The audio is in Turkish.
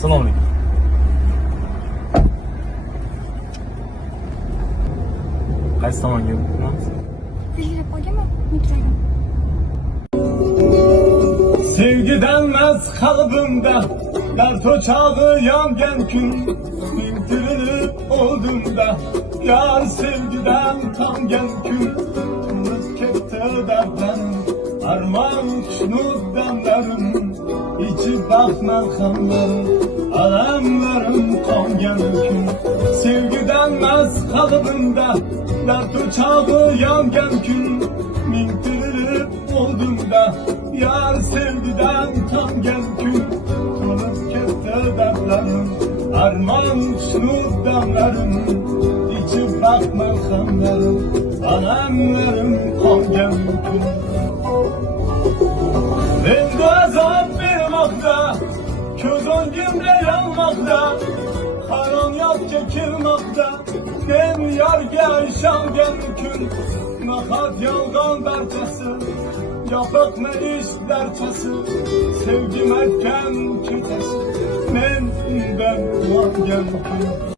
Selamünaleyküm. Qaysi tomonga boramiz? Belgilab olganmi? Mikroyim. Sevgidenmez kalbimde dert ocağı yangen gün Bildirilip oldumda yar sevgiden tam gel gün Tunut kekte dertlerim armağan uçnud demlerim İçi bakma kanlarım alemlerim tam gel gün Sevgidenmez kalbimde dert ocağı yangen gün Bildirilip oldumda yar sevgiden tam gel gün Tunut kefte dertlerim armağan uçnud demlerim İçi bakma kanlarım alemlerim tam gel gün Ben de azap vermakta Köz öngümde yanmakta Karanlık çekilmakta Ben yar gel şan gel gün Nakat yalgan berçesi Yaprak ne iş derçesi Sevgim etken ketesi Ben var gel gün